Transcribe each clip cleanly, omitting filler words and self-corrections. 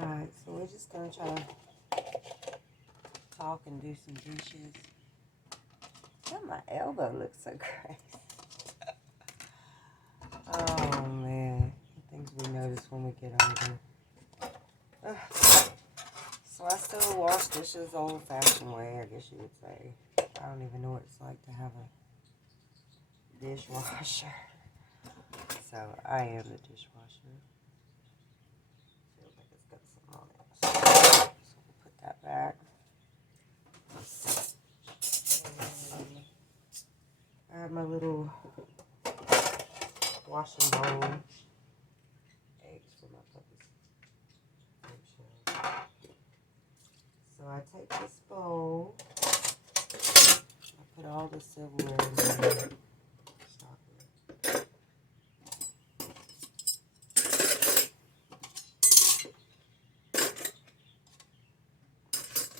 Alright, so we're just going to try to talk and do some dishes. Oh, my elbow looks so crazy. Oh, man. Things we notice when we get older. So I still wash dishes the old-fashioned way, I guess you would say. I don't even know what it's like to have a dishwasher. So I am the dishwasher. Feels like it's got something on it. So we'll put that back. I have my little washing bowl. Eggs for my puppies. So I take this bowl. I put all the silverware in there.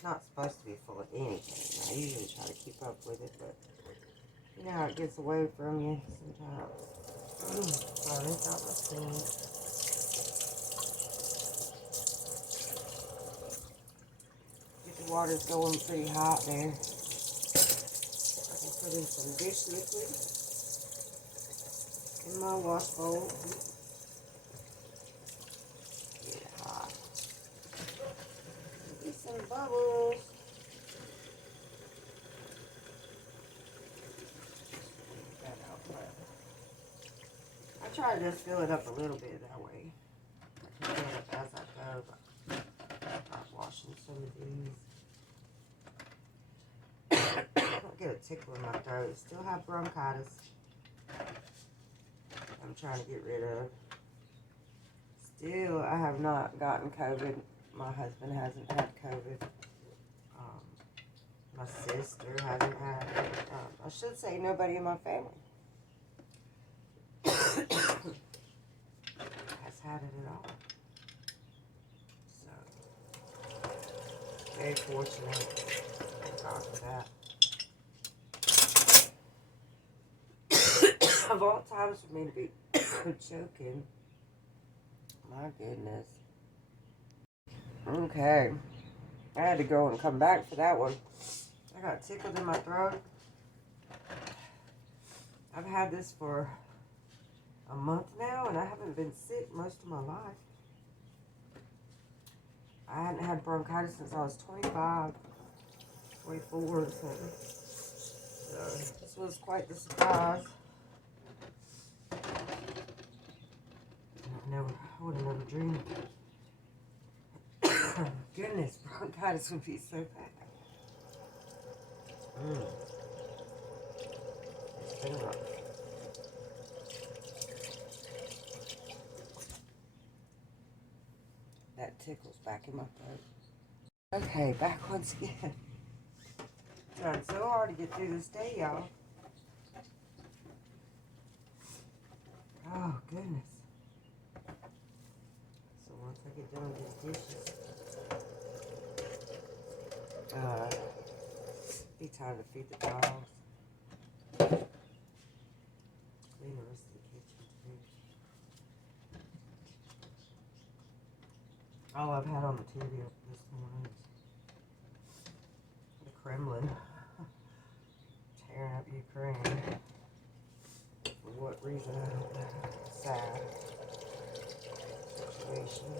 Not supposed to be full of anything. I usually try to keep up with it, but you know how it gets away from you sometimes. Sorry, it's not my sink. Get the water's going pretty hot there. I can put in some dish liquid in my wash bowl. Get it hot. Get some bubbles. I try to just fill it up a little bit that way. I can fill it up as I go, but I'm washing some of these. I get a tickle in my throat. Still have bronchitis. I'm trying to get rid of. Still, I have not gotten COVID. My husband hasn't had COVID. My sister hasn't had it. I should say nobody in my family has had it at all. So, very fortunate. Thank God for that. Of all times for me to be choking. My goodness. Okay. I had to go and come back for that one. I got tickled in my throat. I've had this for a month now, and I haven't been sick most of my life. I hadn't had bronchitis since I was 25, 24 or something. So this was quite the surprise. I would have never dreamed. Goodness, bronchitis would be so bad. It's been rough. That tickles back in my throat. Okay, back once again. Trying so hard to get through this day, y'all. Oh, goodness. So once I get done with these dishes, be time to feed the dogs. Clean the rest of the kitchen, too. All I've had on the TV this morning is the Kremlin tearing up Ukraine. For what reason, I don't know. Sad situation.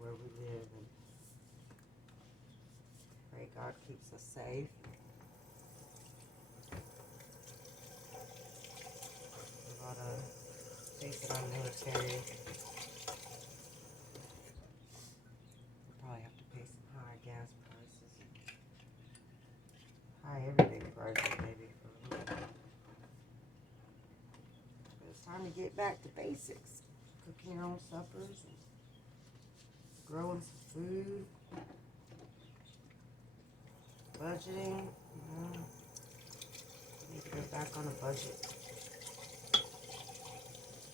Where we live, and pray God keeps us safe. A lot of faith in our military. We'll probably have to pay some high gas prices, high everything prices maybe for a little bit. But it's time to get back to basics. Cooking your own suppers and growing some food, budgeting, you know, need to go back on a budget.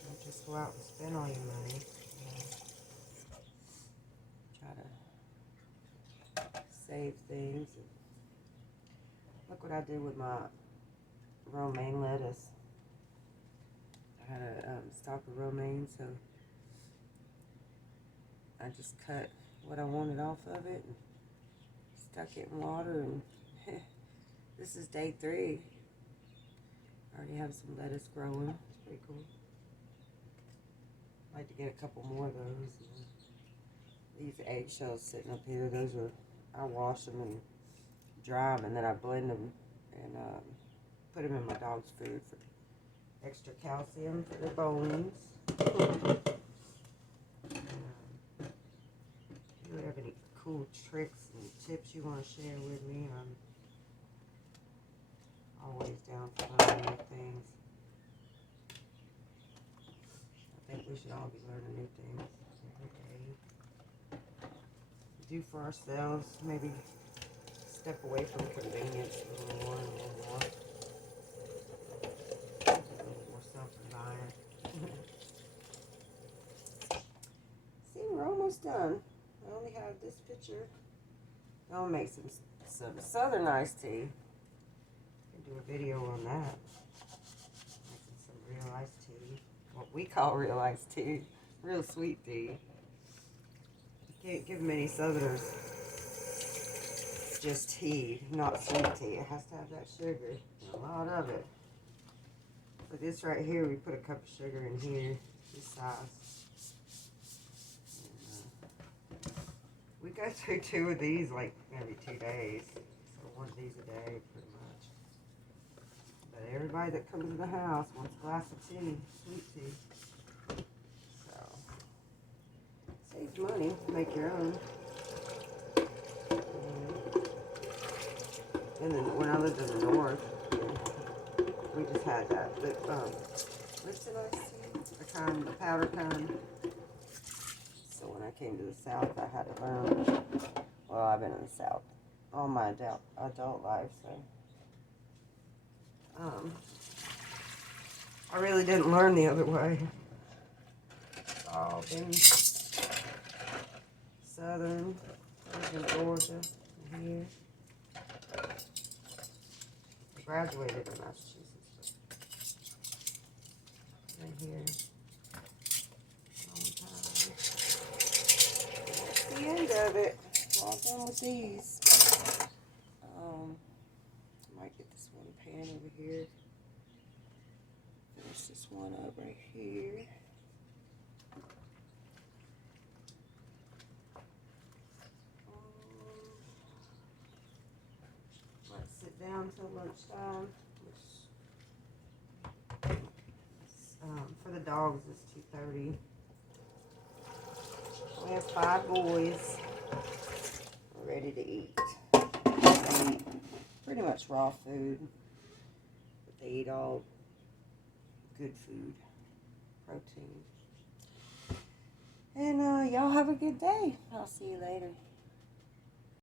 Don't just go out and spend all your money. You know. save things. And look what I did with my romaine lettuce. I had a stalk of romaine, so I just cut what I wanted off of it and stuck it in water, and this is day 3. I already have some lettuce growing. It's pretty cool. I'd like to get a couple more of those. These eggshells sitting up here, those are, I wash them and dry them, and then I blend them and put them in my dog's food for extra calcium for their bones. If you have any cool tricks and tips you want to share with me, I'm always down for learning new things. I think we should all be learning new things every day. Do for ourselves, maybe step away from convenience a little more and a little more. A little more self-reliant. See, we're almost done. I only have this picture. I'll make some southern iced tea. Can do a video on that. Making some real iced tea. What we call real iced tea. Real sweet tea. You can't give many southerners just tea, not sweet tea. It has to have that sugar. A lot of it. For this right here, we put a cup of sugar in here. This size. We go through 2 of these like every 2 days. So 1 of these a day, pretty much. But everybody that comes to the house wants a glass of tea, sweet tea. So, saves money to make your own. And then when I lived in the north, we just had that. Lipton iced tea, the powder kind. So when I came to the South, I had to learn. Well, I've been in the South all my adult life, so I really didn't learn the other way. It's all been Southern, in Georgia, and here. I graduated in Massachusetts, but right here. The end of it. All done with these. I might get this one pan over here. Finish this one up right here. Let's sit down till lunchtime. For the dogs, it's 2:30. We have 5 boys ready to eat. They eat pretty much raw food, but they eat all good food, protein. And y'all have a good day. I'll see you later.